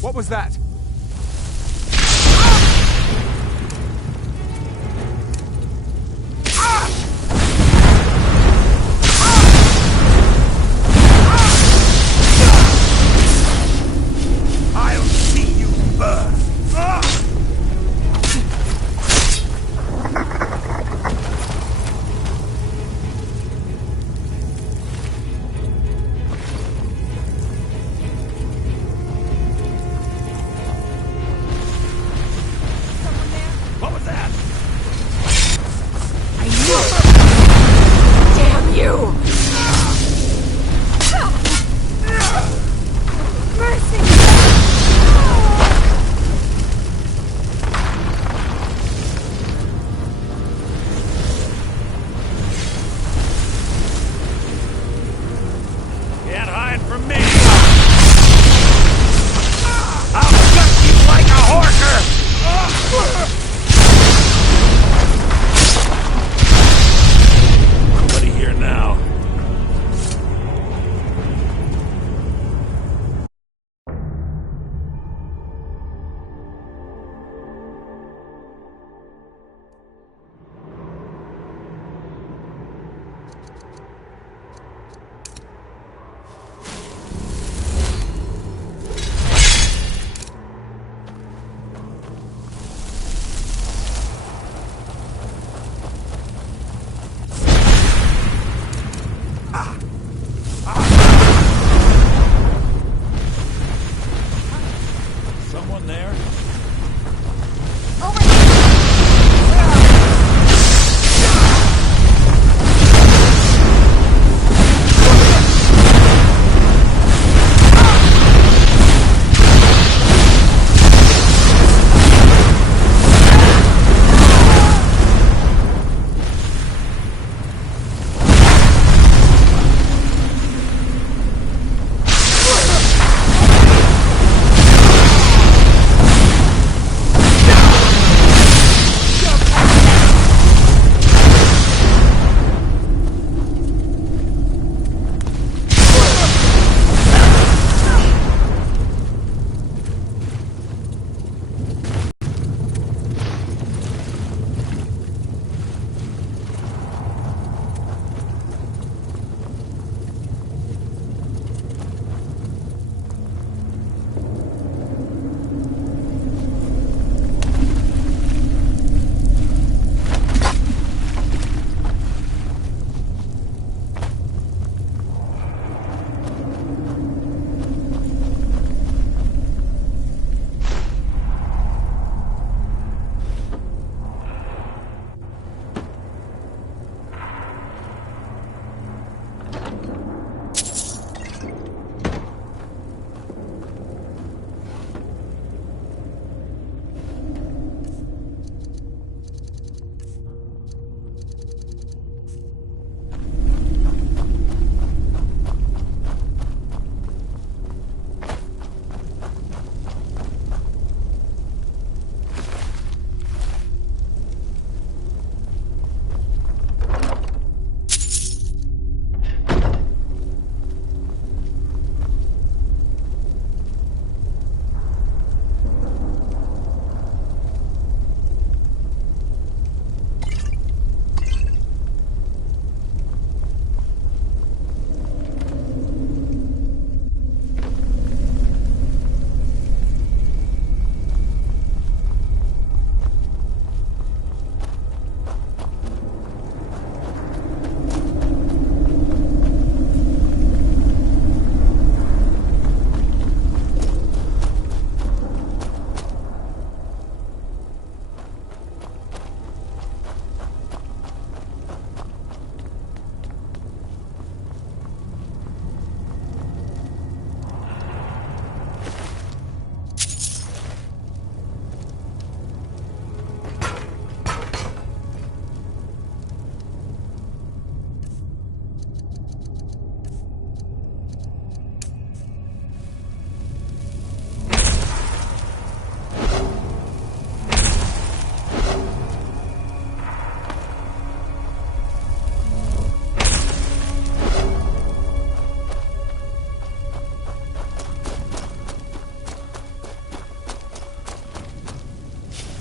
What was that? I'll see you burn!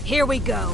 Here we go.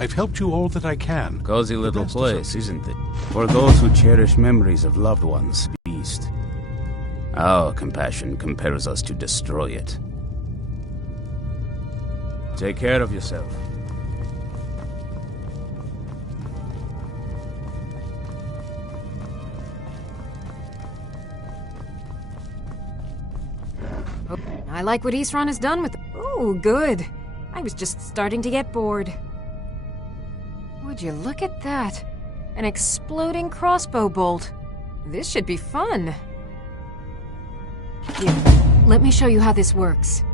I've helped you all that I can. Cozy little place, isn't it? For those who cherish memories of loved ones, beast. Our compassion compels us to destroy it. Take care of yourself. Oh, I like what Isran has done with... Ooh, good. I was just starting to get bored. Would you look at that? An exploding crossbow bolt. This should be fun. Here, let me show you how this works.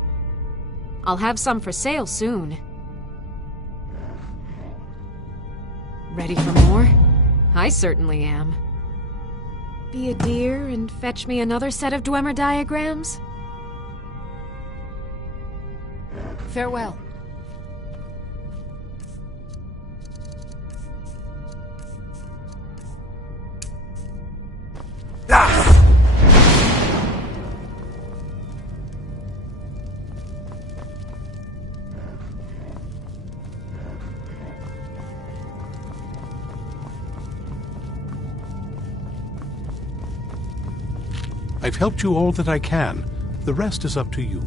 I'll have some for sale soon. Ready for more? I certainly am. Be a dear and fetch me another set of Dwemer diagrams? Farewell. I've helped you all that I can. The rest is up to you.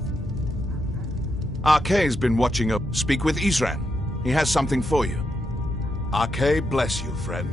Arkay's been watching up. Speak with Isran. He has something for you. Arkay bless you, friend.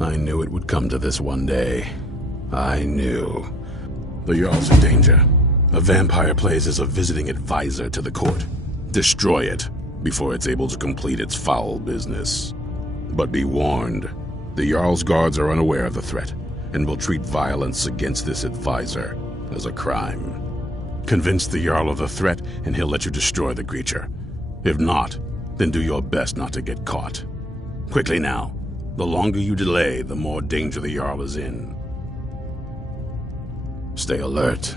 I knew it would come to this one day. I knew. The Jarl's in danger. A vampire plays as a visiting advisor to the court. Destroy it before it's able to complete its foul business. But be warned, the Jarl's guards are unaware of the threat and will treat violence against this advisor as a crime. Convince the Jarl of the threat, and he'll let you destroy the creature. If not, then do your best not to get caught. Quickly now. The longer you delay, the more danger the Jarl is in. Stay alert.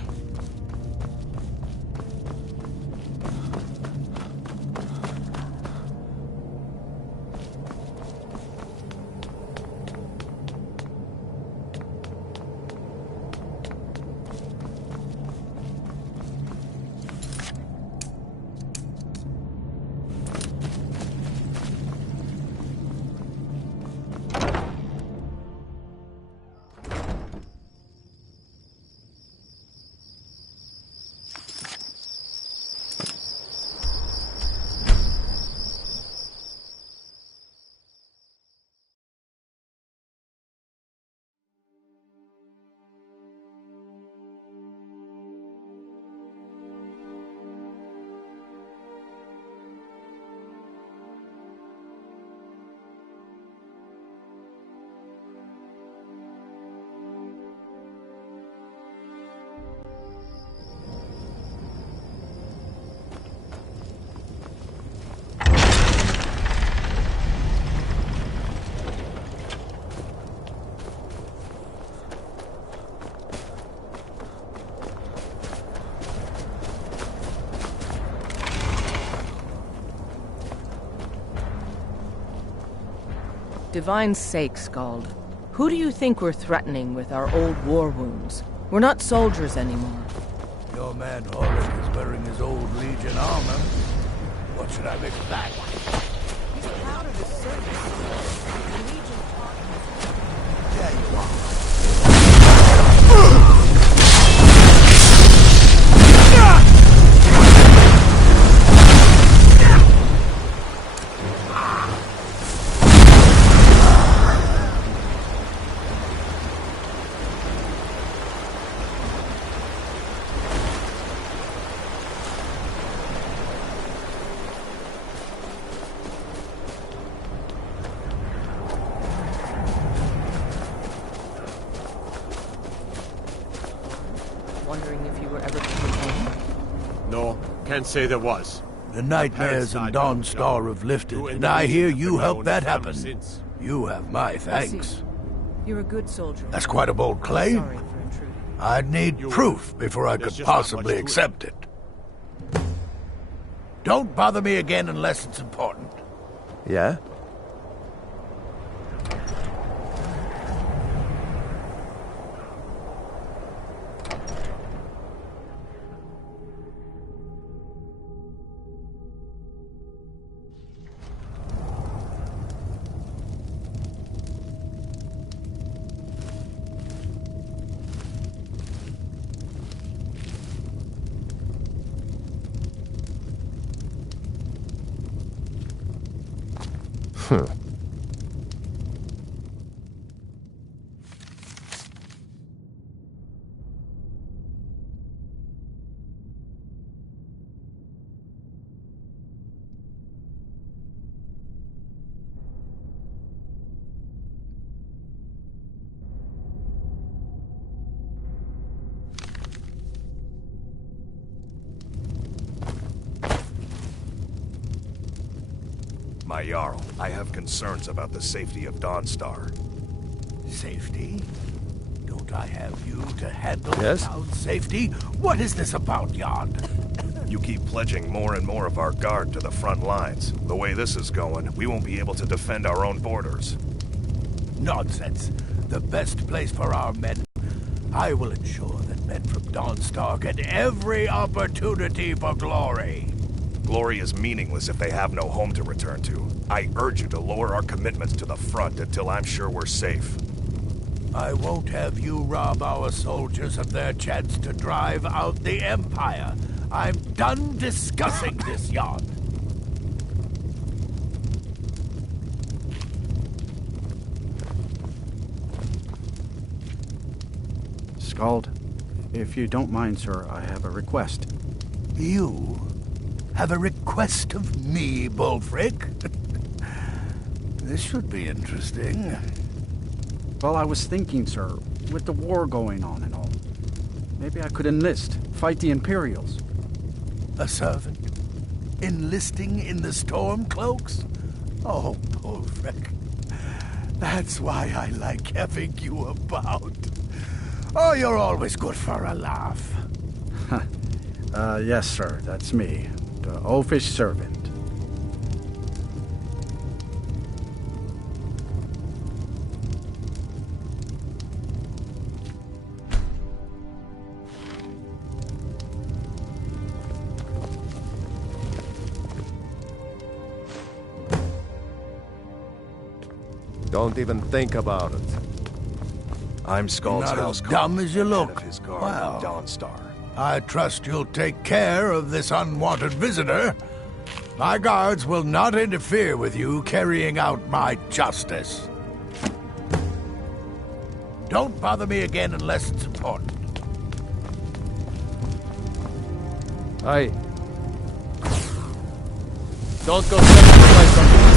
Divine's sake, Skald. Who do you think we're threatening with our old war wounds? We're not soldiers anymore. Your man Horik is wearing his old Legion armor. What should I make of that? He's proud of his service. The Legion taught him. There you are. Wondering if you were ever coming home? No, can't say there was. The nightmares in Dawnstar have lifted, and I hear you helped that happen. You have my thanks. You're a good soldier. That's quite a bold I'm claim. sorry for intruding. I'd need proof before I could possibly accept it. Don't bother me again unless it's important. Yeah? My Jarl, I have concerns about the safety of Dawnstar. Safety? Don't I have you to handle Yes? town safety? What is this about, Jan? You keep pledging more and more of our guard to the front lines. The way this is going, we won't be able to defend our own borders. Nonsense. The best place for our men. I will ensure that men from Dawnstar get every opportunity for glory. Glory is meaningless if they have no home to return to. I urge you to lower our commitments to the front until I'm sure we're safe. I won't have you rob our soldiers of their chance to drive out the Empire. I'm done discussing this, Jan. Skald, if you don't mind, sir, I have a request. You have a request of me, Bulfric? This should be interesting. Well, I was thinking, sir, with the war going on and all, Maybe I could enlist, fight the Imperials. A servant? Enlisting in the Stormcloaks? Oh, Ulrich. That's why I like having you about. Oh, you're always good for a laugh. Yes, sir, that's me. The oafish servant. Don't even think about it. I'm Skald's Not house as dumb as you look. His guard, Well, Dawnstar. I trust you'll take care of this unwanted visitor. My guards will not interfere with you carrying out my justice. Don't bother me again unless it's important. Aye. Don't go setting the place on.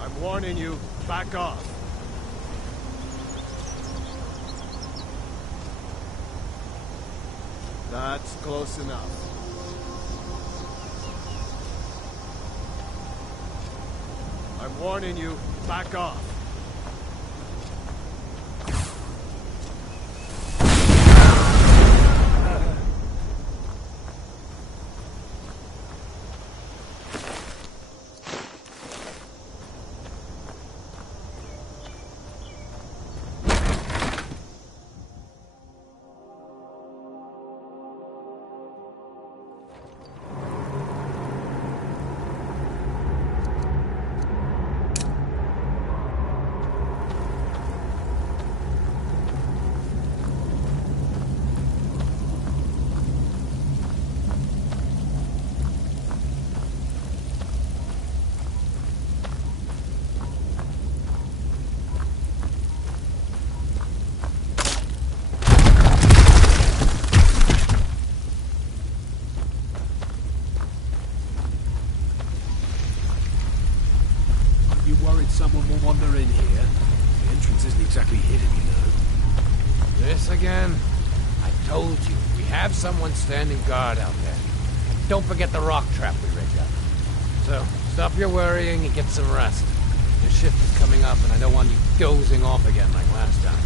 I'm warning you, back off. That's close enough. I'm warning you, back off. Someone will wander in here. The entrance isn't exactly hidden, you know. This again? I told you, we have someone standing guard out there. Don't forget the rock trap we rigged up. So, stop your worrying and get some rest. Your shift is coming up and I don't want you dozing off again like last time.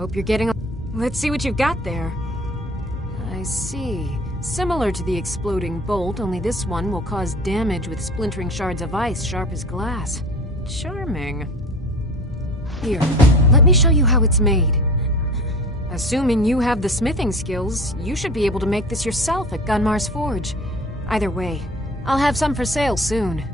Hope you're getting... Let's see what you've got there. I see. Similar to the exploding bolt, only this one will cause damage with splintering shards of ice sharp as glass. Charming. Here, let me show you how it's made. Assuming you have the smithing skills, you should be able to make this yourself at Gunmar's Forge. Either way, I'll have some for sale soon.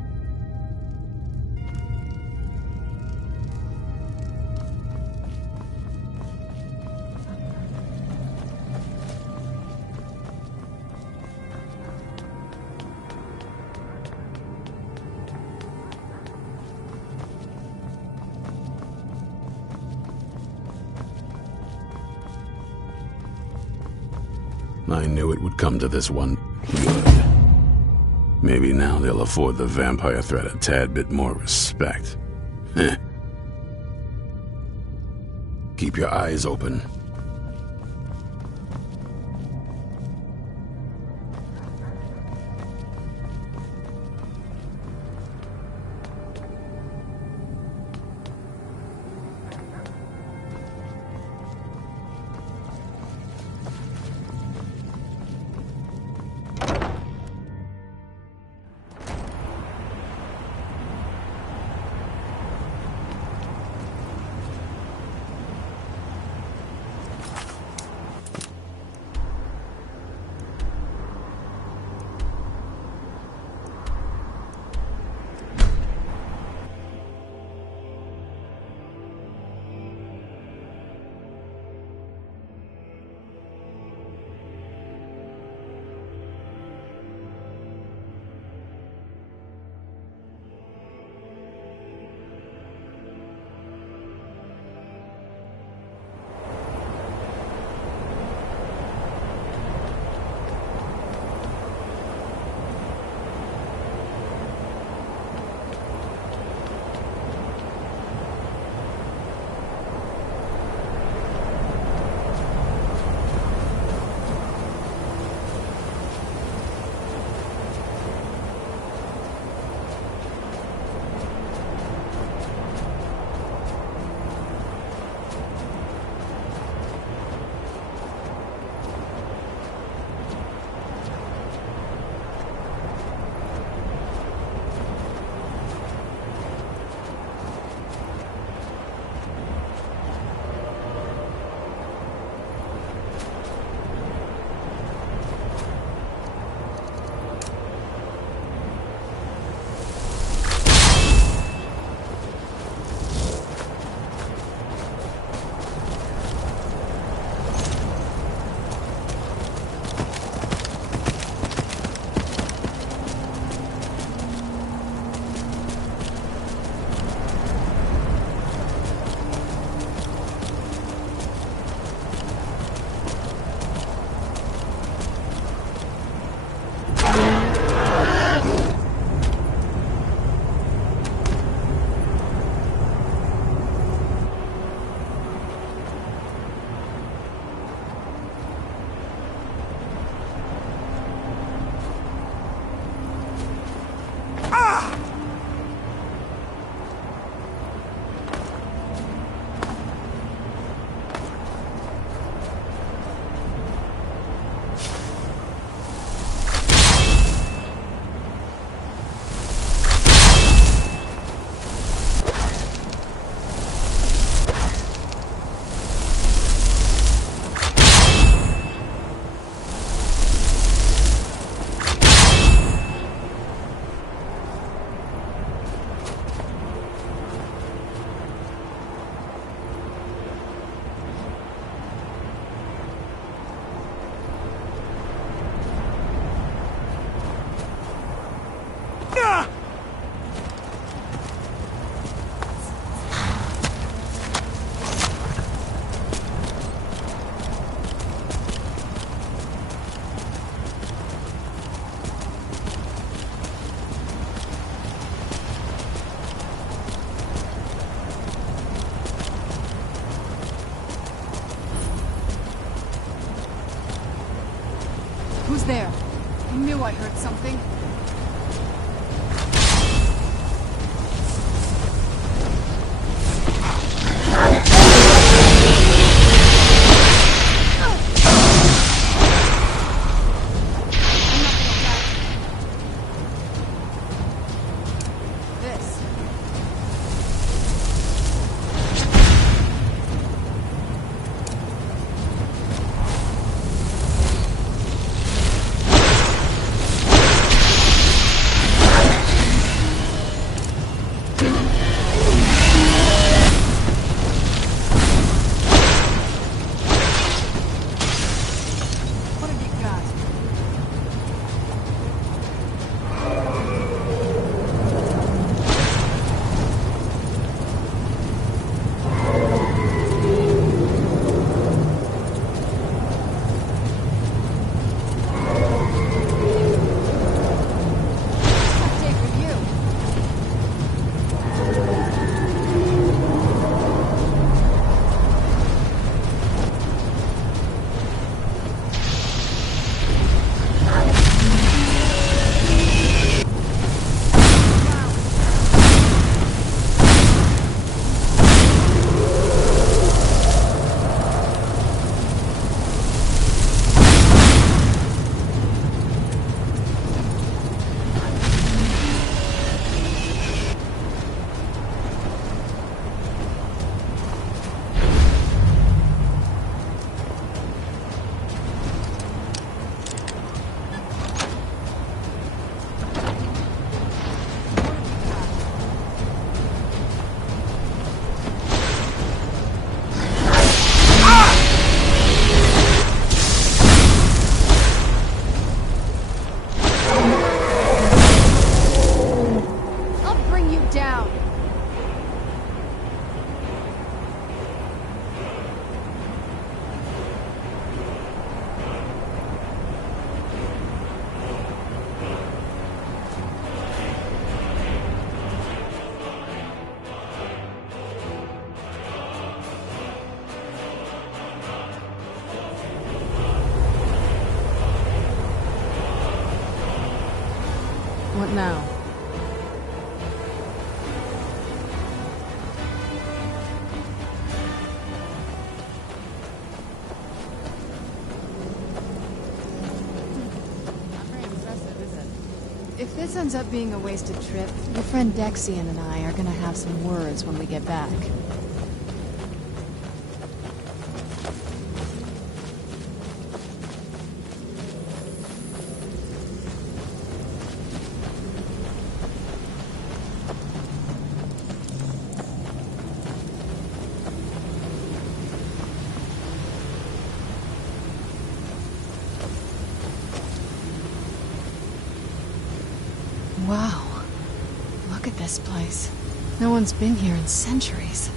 I knew it would come to this one. Good. Maybe now they'll afford the vampire threat a tad bit more respect. Heh. Keep your eyes open. Who's there? I knew I heard something. What now? If this ends up being a wasted trip, your friend Dexian and I are gonna have some words when we get back. Wow. Look at this place. No one's been here in centuries.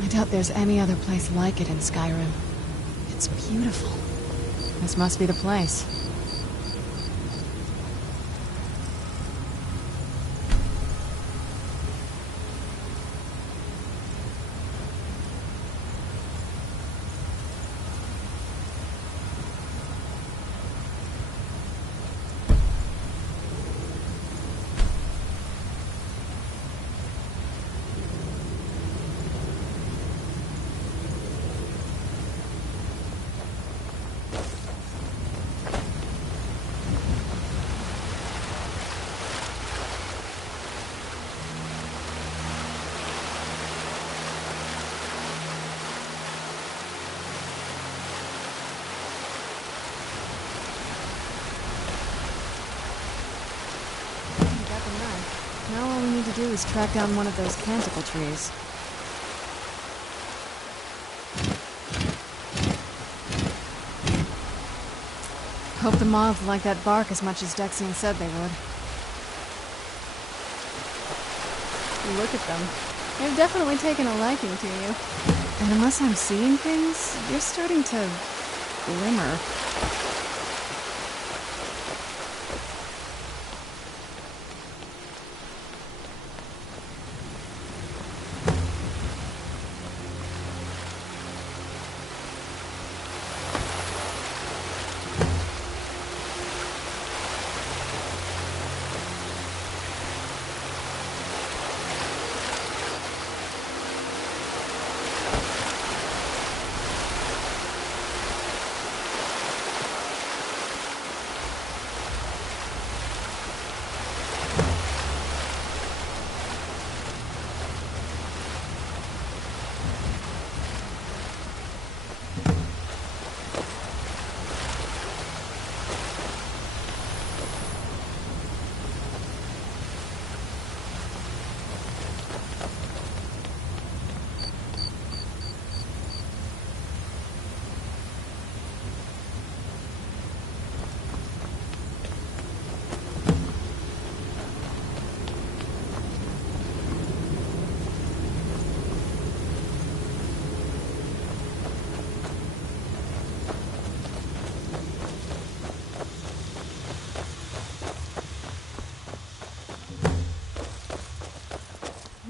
I doubt there's any other place like it in Skyrim. It's beautiful. This must be the place. Now all we need to do is track down one of those canticle trees. Hope the moths like that bark as much as Dexian said they would. Look at them. They've definitely taken a liking to you. And unless I'm seeing things, you're starting to glimmer.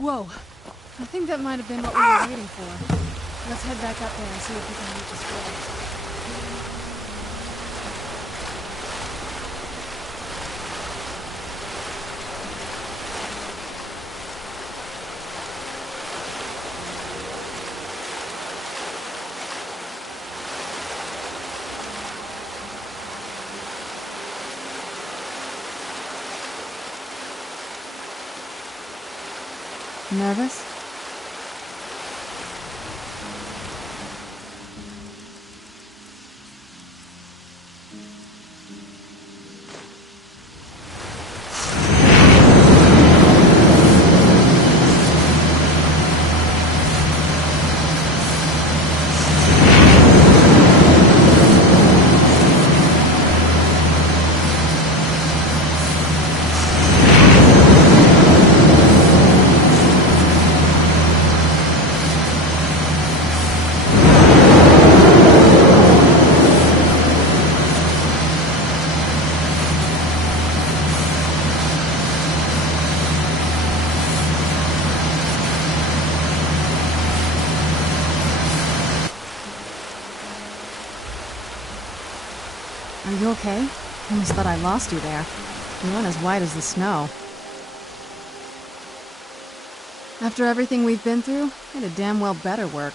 Whoa. I think that might have been what we were waiting for. Let's head back up there and see if we can reach his grave. Nervous? Are you okay? I almost thought I lost you there. You went as white as the snow. After everything we've been through, it'd damn well better work.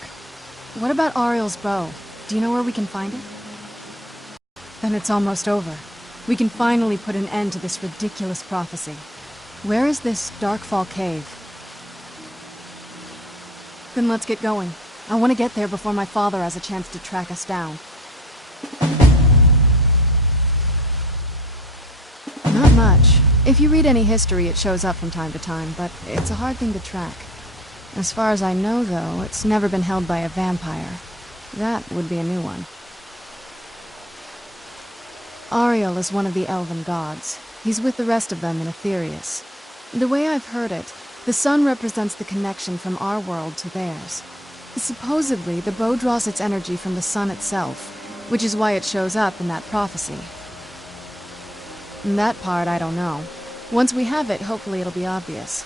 What about Ariel's bow? Do you know where we can find it? Then it's almost over. We can finally put an end to this ridiculous prophecy. Where is this Darkfall cave? Then let's get going. I want to get there before my father has a chance to track us down. Not much. If you read any history, it shows up from time to time, but it's a hard thing to track. As far as I know, though, it's never been held by a vampire. That would be a new one. Ariel is one of the elven gods. He's with the rest of them in Aetherius. The way I've heard it, the sun represents the connection from our world to theirs. Supposedly, the bow draws its energy from the sun itself, which is why it shows up in that prophecy. That part I don't know. Once we have it, hopefully it'll be obvious.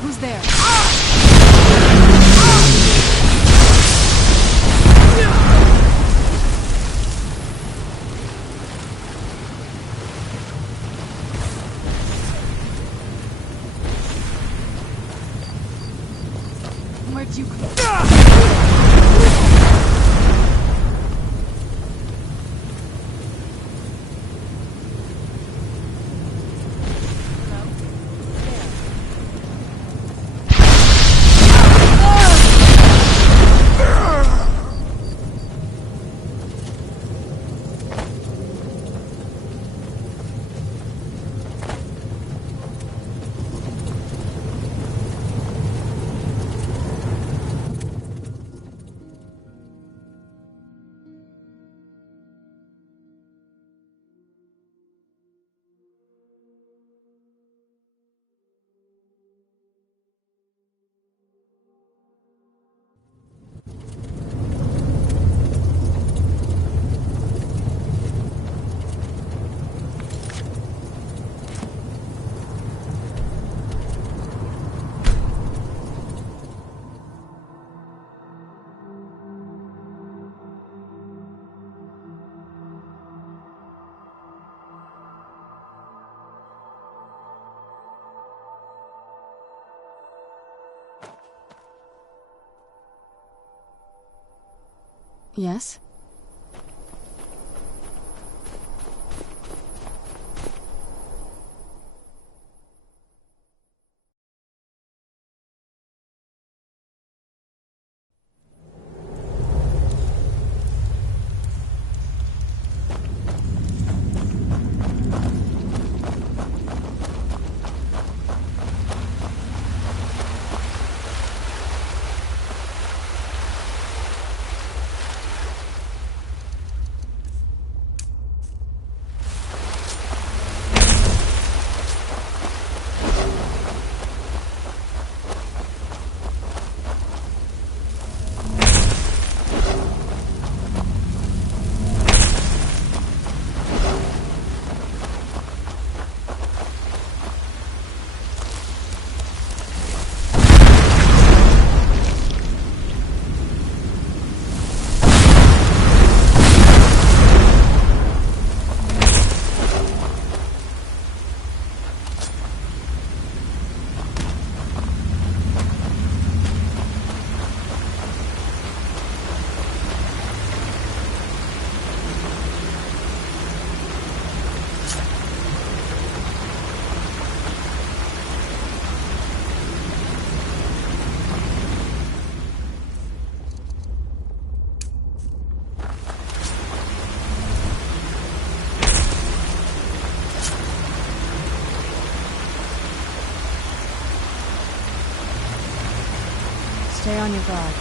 Who's there? Where'd you come? Yes? Stay on your guard.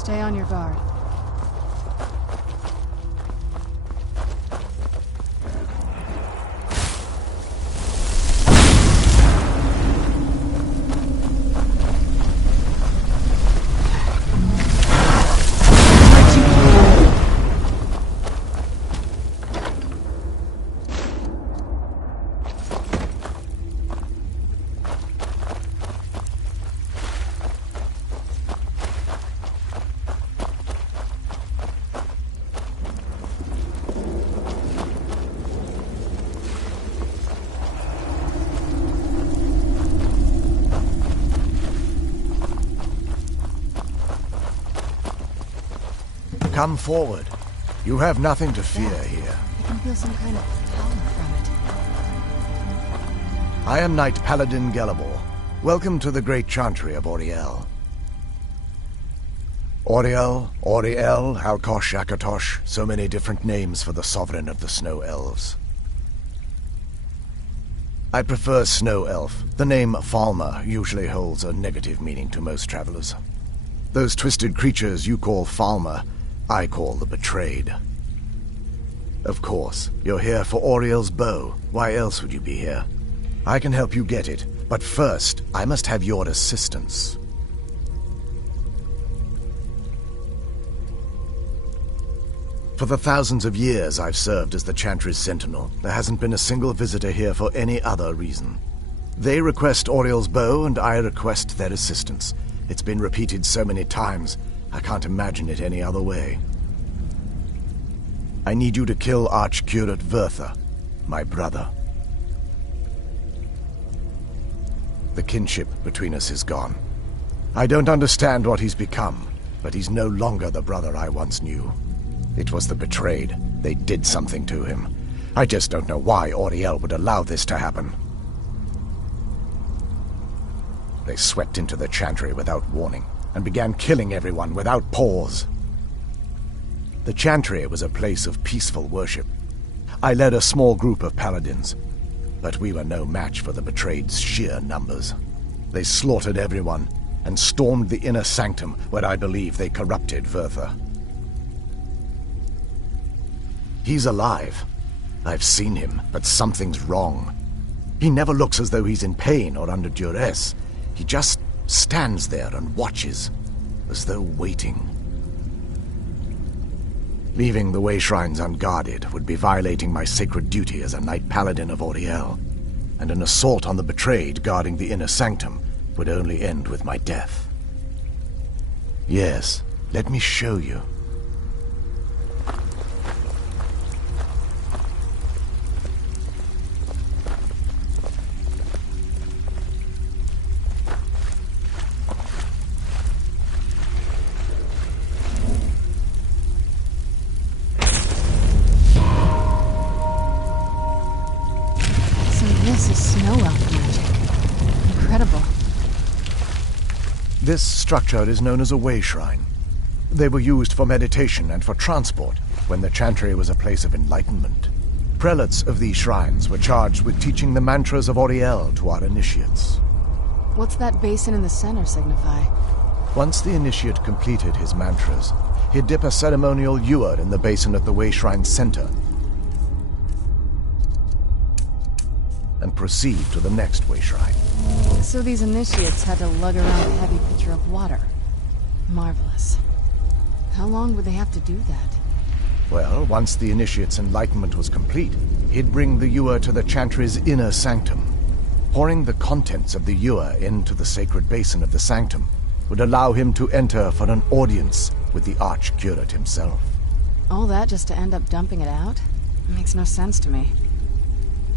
Stay on your guard. Come forward. You have nothing to fear here. I can feel some kind of power from it. I am Knight Paladin Gelabor. Welcome to the great chantry of Auriel. Auriel, Alkosh, Akatosh, so many different names for the sovereign of the Snow Elves. I prefer Snow Elf. The name Falmer usually holds a negative meaning to most travelers. Those twisted creatures you call Falmer, I call the Betrayed. Of course, you're here for Auriel's bow. Why else would you be here? I can help you get it, but first, I must have your assistance. For the thousands of years I've served as the Chantry's sentinel, there hasn't been a single visitor here for any other reason. They request Auriel's bow, and I request their assistance. It's been repeated so many times, I can't imagine it any other way. I need you to kill Archcurate Vertha, my brother. The kinship between us is gone. I don't understand what he's become, but he's no longer the brother I once knew. It was the Betrayed. They did something to him. I just don't know why Auriel would allow this to happen. They swept into the Chantry without warning, and began killing everyone without pause. The Chantry was a place of peaceful worship. I led a small group of paladins, but we were no match for the Betrayed's sheer numbers. They slaughtered everyone, and stormed the inner sanctum where I believe they corrupted Vertha. He's alive. I've seen him, but something's wrong. He never looks as though he's in pain or under duress. He just stands there and watches, as though waiting. Leaving the way shrines unguarded would be violating my sacred duty as a Knight Paladin of Auriel, and an assault on the Betrayed guarding the inner sanctum would only end with my death. Yes, let me show you. This structure is known as a way shrine. They were used for meditation and for transport when the Chantry was a place of enlightenment. Prelates of these shrines were charged with teaching the mantras of Auriel to our initiates. What's that basin in the center signify? Once the initiate completed his mantras, he'd dip a ceremonial ewer in the basin at the way shrine's center and proceed to the next way shrine. So these initiates had to lug around a heavy pitcher of water. Marvelous. How long would they have to do that? Well, once the initiate's enlightenment was complete, he'd bring the ewer to the Chantry's inner sanctum. Pouring the contents of the ewer into the sacred basin of the sanctum would allow him to enter for an audience with the Archcurate himself. All that just to end up dumping it out? It makes no sense to me.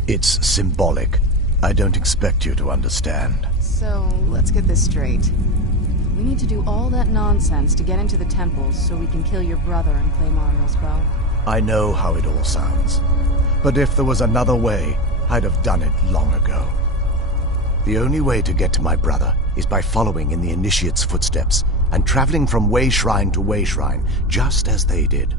It's symbolic. I don't expect you to understand. So, let's get this straight. We need to do all that nonsense to get into the temples so we can kill your brother and claim Auriel's bow. I know how it all sounds. But if there was another way, I'd have done it long ago. The only way to get to my brother is by following in the initiate's footsteps and traveling from way shrine to way shrine, just as they did.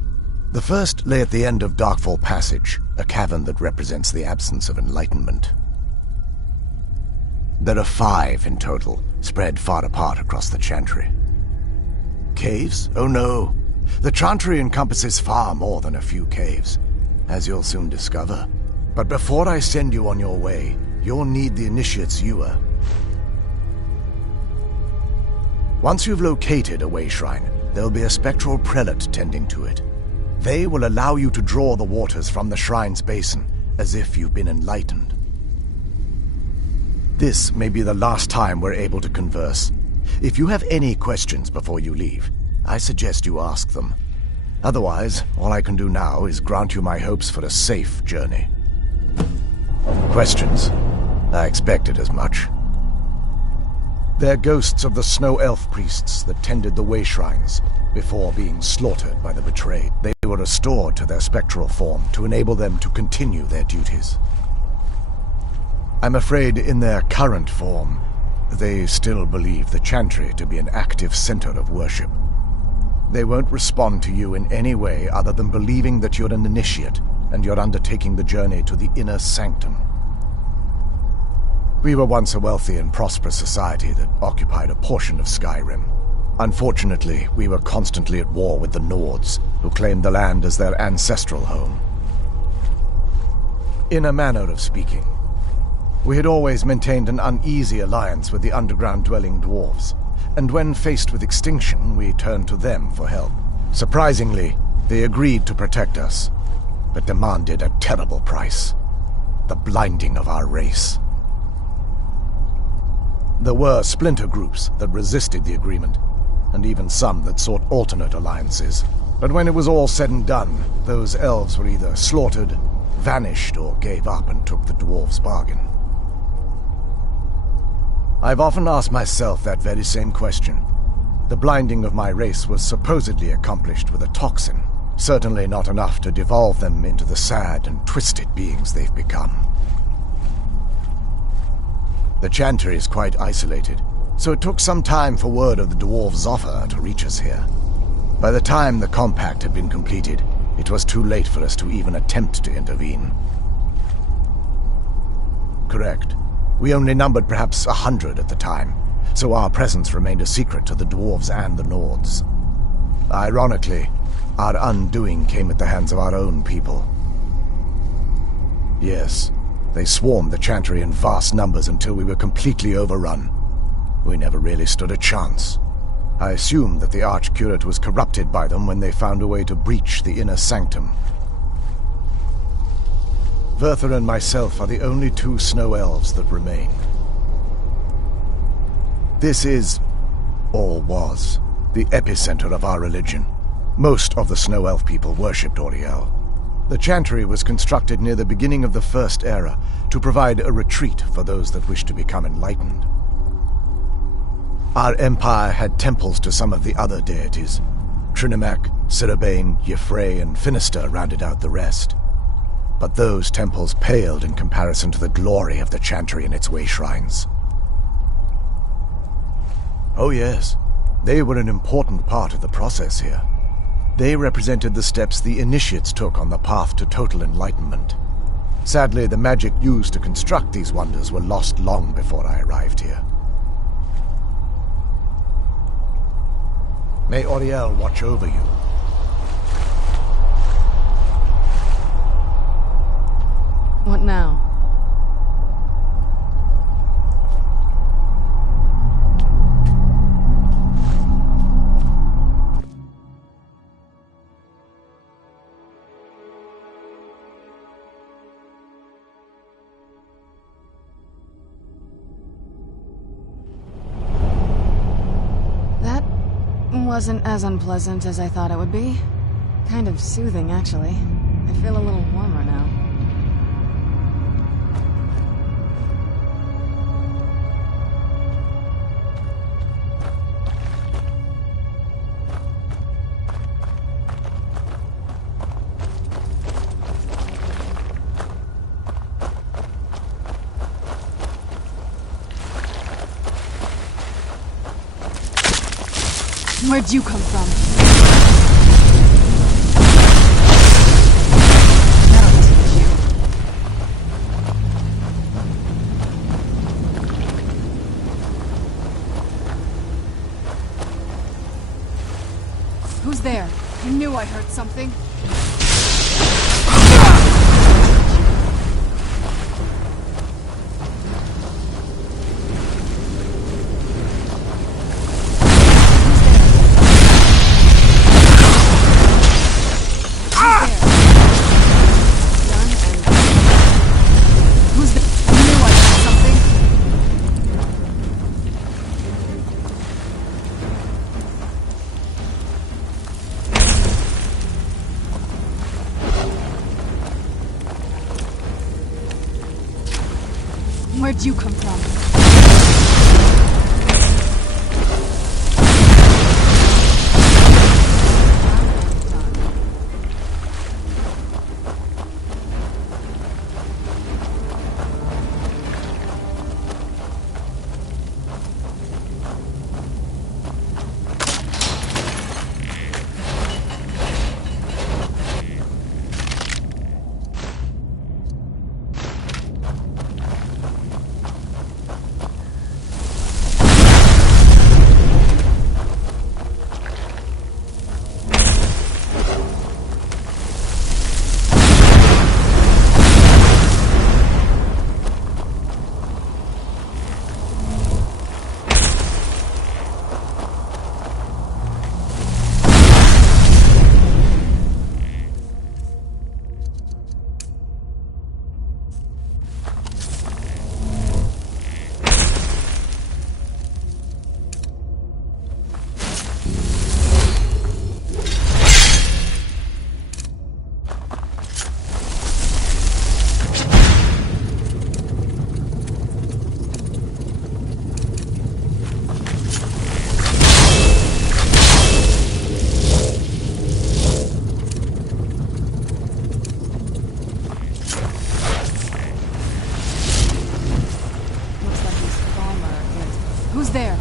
The first lay at the end of Darkfall Passage, a cavern that represents the absence of enlightenment. There are 5 in total, spread far apart across the Chantry. Caves? Oh no. The Chantry encompasses far more than a few caves, as you'll soon discover. But before I send you on your way, you'll need the Initiate's Ewer. Once you've located a way shrine, there'll be a spectral prelate tending to it. They will allow you to draw the waters from the shrine's basin, as if you've been enlightened. This may be the last time we're able to converse. If you have any questions before you leave, I suggest you ask them. Otherwise, all I can do now is grant you my hopes for a safe journey. Questions? I expected as much. They're ghosts of the snow elf priests that tended the way shrines before being slaughtered by the betrayed. They were restored to their spectral form to enable them to continue their duties. I'm afraid in their current form, they still believe the Chantry to be an active center of worship. They won't respond to you in any way other than believing that you're an initiate and you're undertaking the journey to the inner sanctum. We were once a wealthy and prosperous society that occupied a portion of Skyrim. Unfortunately, we were constantly at war with the Nords, who claimed the land as their ancestral home. In a manner of speaking, we had always maintained an uneasy alliance with the underground-dwelling dwarves, and when faced with extinction, we turned to them for help. Surprisingly, they agreed to protect us, but demanded a terrible price: the blinding of our race. There were splinter groups that resisted the agreement, and even some that sought alternate alliances. But when it was all said and done, those elves were either slaughtered, vanished, or gave up and took the dwarves' bargain. I've often asked myself that very same question. The blinding of my race was supposedly accomplished with a toxin, certainly not enough to devolve them into the sad and twisted beings they've become. The Chantry is quite isolated, so it took some time for word of the dwarves' offer to reach us here. By the time the compact had been completed, it was too late for us to even attempt to intervene. Correct. We only numbered perhaps 100 at the time, so our presence remained a secret to the dwarves and the Nords. Ironically, our undoing came at the hands of our own people. Yes, they swarmed the Chantry in vast numbers until we were completely overrun. We never really stood a chance. I assumed that the Archcurate was corrupted by them when they found a way to breach the inner sanctum. Verther and myself are the only two snow elves that remain. This is, or was, the epicenter of our religion. Most of the snow elf people worshipped Auriel. The Chantry was constructed near the beginning of the First Era to provide a retreat for those that wished to become enlightened. Our empire had temples to some of the other deities. Trinimac, Ciribane, Yffrey, and Finister rounded out the rest. But those temples paled in comparison to the glory of the Chantry and its way shrines. Oh yes, they were an important part of the process here. They represented the steps the initiates took on the path to total enlightenment. Sadly, the magic used to construct these wonders were lost long before I arrived here. May Auriel watch over you. What now? That wasn't as unpleasant as I thought it would be. Kind of soothing, actually. I feel a little warmer now. Where'd you come from? That'll teach you. Who's there? I knew I heard something. Where'd you come from? Who's there?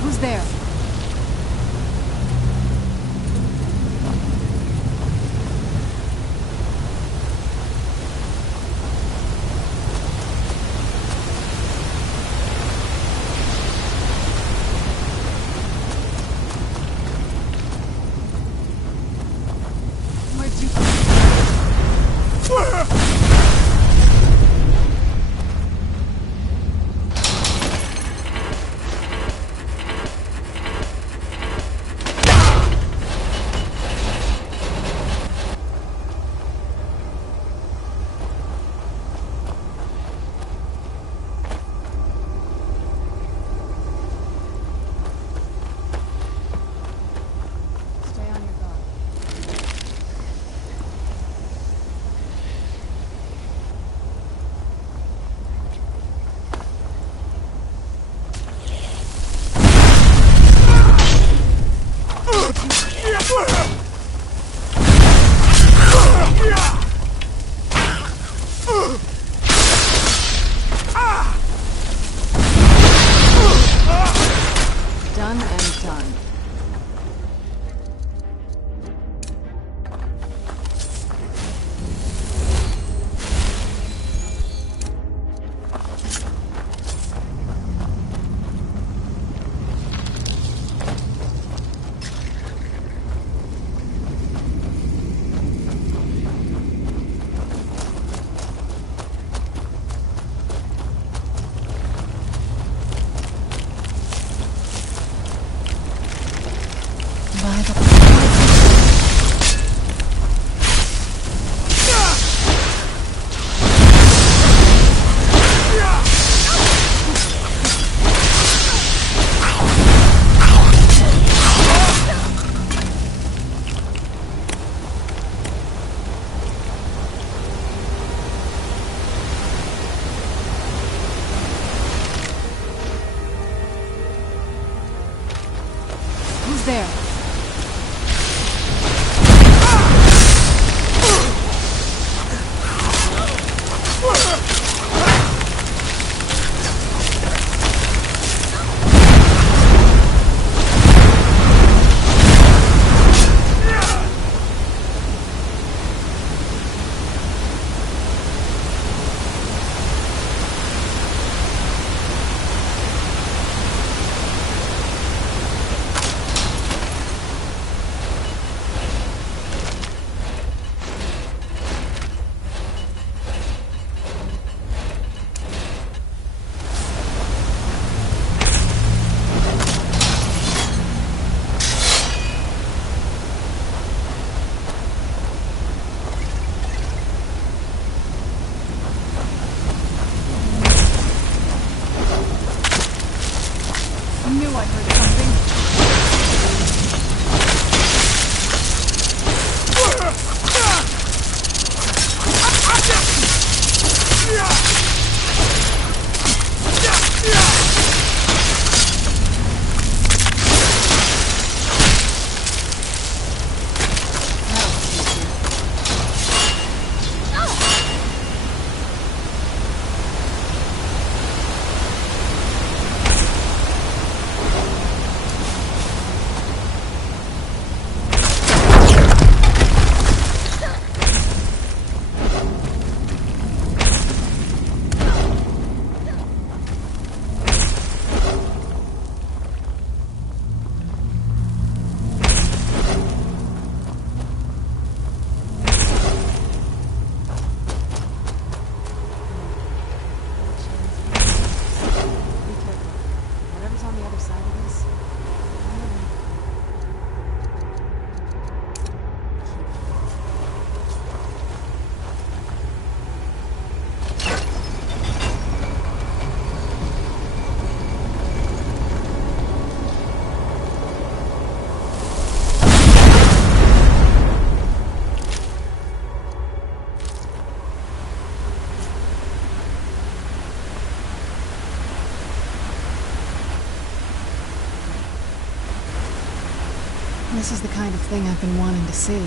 Who's there? Where'd you come from? Done and done. Who's there? This is the kind of thing I've been wanting to see.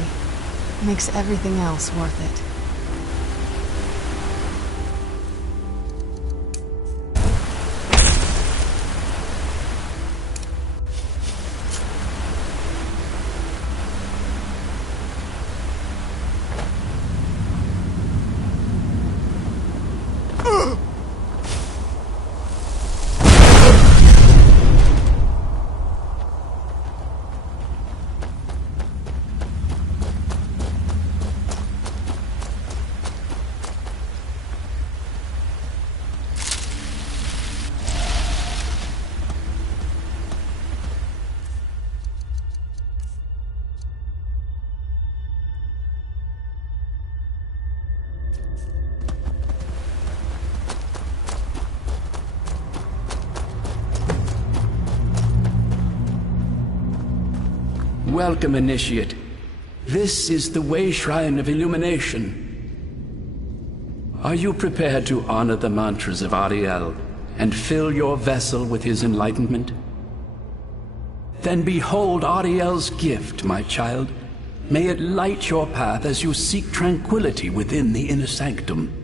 Makes everything else worth it. Welcome, Initiate. This is the Way Shrine of Illumination. Are you prepared to honor the mantras of Ariel and fill your vessel with his enlightenment? Then behold Ariel's gift, my child. May it light your path as you seek tranquility within the inner sanctum.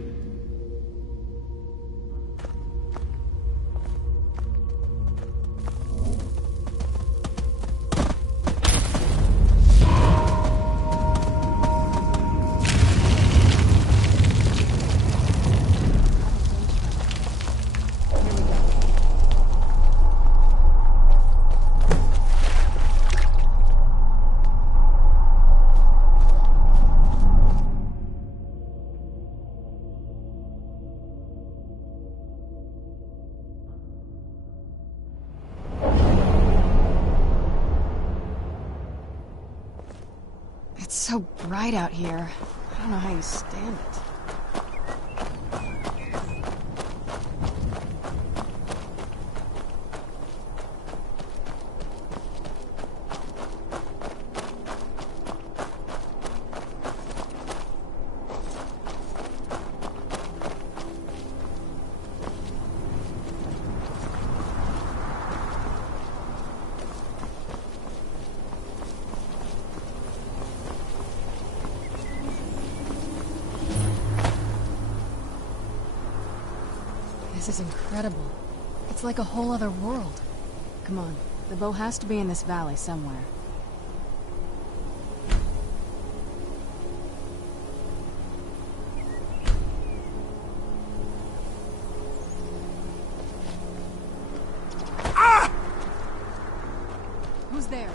It's so bright out here. I don't know how you stand it. This is incredible. It's like a whole other world. Come on, the bow has to be in this valley somewhere. Ah! Who's there?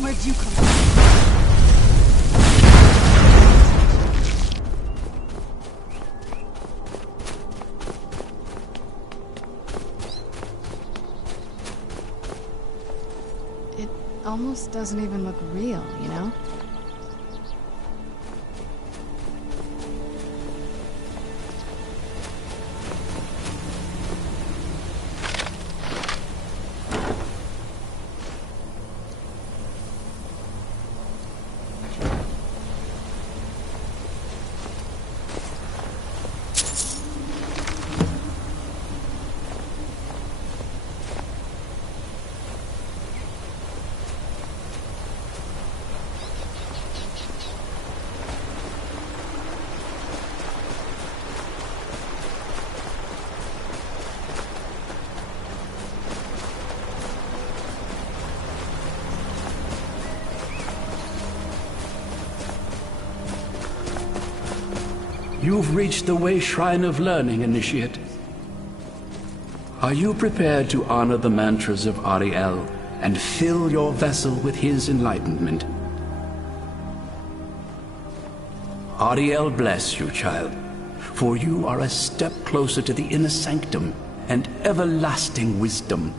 Where'd you come from? It almost doesn't even look real, you know? You've reached the Way Shrine of Learning, Initiate. Are you prepared to honor the mantras of Ariel and fill your vessel with his enlightenment? Ariel bless you, child, for you are a step closer to the inner sanctum and everlasting wisdom.